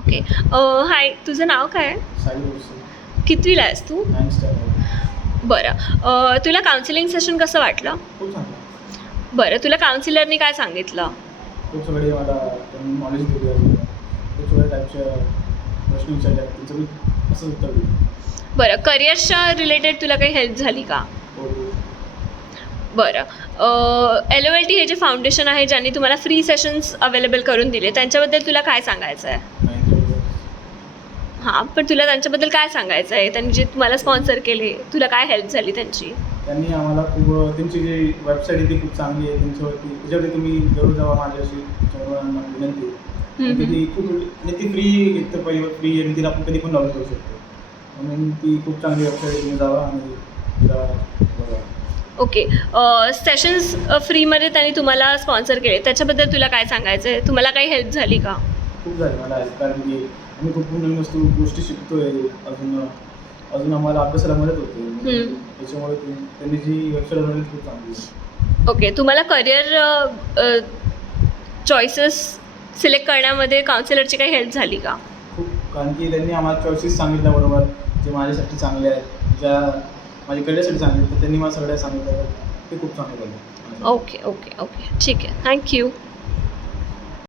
Okay. हाय, तुझं नाव काय आहे? साई वर्ष कितवीला आहेस तू? 9th standard. बरं. तुला काउन्सिलिंग सेशन कसं वाटलं? खूप चांगलं. बरं, तुला काउन्सिलरनी काय सांगितलं? खूप सगळे मला त्यांनी नॉलेज दिली आहे. खूप सगळ्या टाईपच्या प्रश्न विचारले आहेत. त्यांचं मी असं उत्तर दिलं. बरं, करिअर्सच्या रिलेटेड तुला काही हेल्प झाली का? हो. बरं. LOLT हे जे फाउंडेशन आहे ज्यांनी तुम्हाला फ्री सेशन्स अवेलेबल करून दिले त्यांच्याबद्दल तुला काय सांगायचं आहे? 9th standard. हां, पण तुला त्यांच्याबद्दल काय सांगायचं आहे? त्यांनी जे तुम्हाला स्पॉन्सर केले, तुला काय हेल्प झाली त्यांची? त्यांनी आम्हाला खूप त्यांची जी वेबसाईट आहे ती खूप चांगली आहे. त्याच्यावरती तुम्ही जरूर जावा. माझ्याशी सर्वांना विनंती आहे. ती खूप आणि ती फ्री एक तर पहिली फ्री आहे आणि तिला आपण कधी पण डाउनलोड करू शकतो. म्हणून ती खूप चांगली वेबसाईट आहे. तुम्ही जावा आणि तिला बघा. ओके. सेशन्स फ्रीमध्ये त्यांनी तुम्हाला स्पॉन्सर केले त्याच्याबद्दल तुला काय सांगायचं आहे? तुम्हाला काही हेल्प झाली का? खूप झाली मला हेल्प, कारण की आम्ही खूप नवीन गोष्टी शिकतोय. अजून आम्हाला अभ्यासाला मदत होते. त्याच्यामुळे त्यांनी जी वेबसाईट बनवली खूप चांगली आहे. ओके. तुम्हाला करिअर चॉईसेस सिलेक्ट करण्यामध्ये काउन्सिलरची काही हेल्प झाली का? खूप, कारण की त्यांनी आम्हाला चॉईसेस सांगितल्या बरोबर, जे माझ्यासाठी चांगले आहेत, ज्या माझ्या करिअरसाठी चांगले आहेत, तर त्यांनी मला सगळ्या सांगितलं. ते खूप चांगलं झालं. ओके ओके ओके ठीक आहे. थँक्यू.